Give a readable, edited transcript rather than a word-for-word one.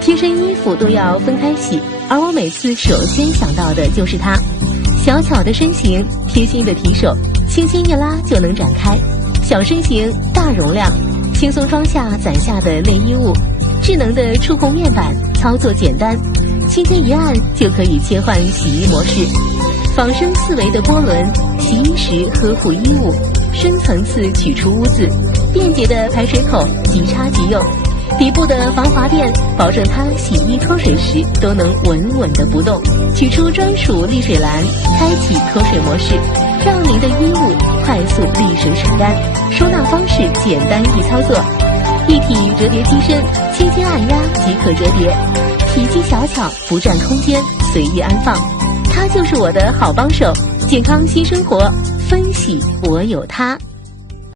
贴身衣服都要分开洗，而我每次首先想到的就是它。小巧的身形，贴心的提手，轻轻一拉就能展开。小身形，大容量，轻松装下攒下的内衣物。智能的触控面板，操作简单，轻轻一按就可以切换洗衣模式。仿生4维的波轮，洗衣时呵护衣物，深层次取出污渍，便捷的排水口，即插即用。底部的防滑垫，保证它洗衣脱水时都能稳稳的不动。取出专属沥水篮，开启脱水模式，让您的衣物快速沥水甩干。收纳方式简单易操作，一体折叠机身，轻轻按压即可折叠，体积小巧，不占空间，随意安放。它就是我的好帮手，健康新生活，分洗我有它。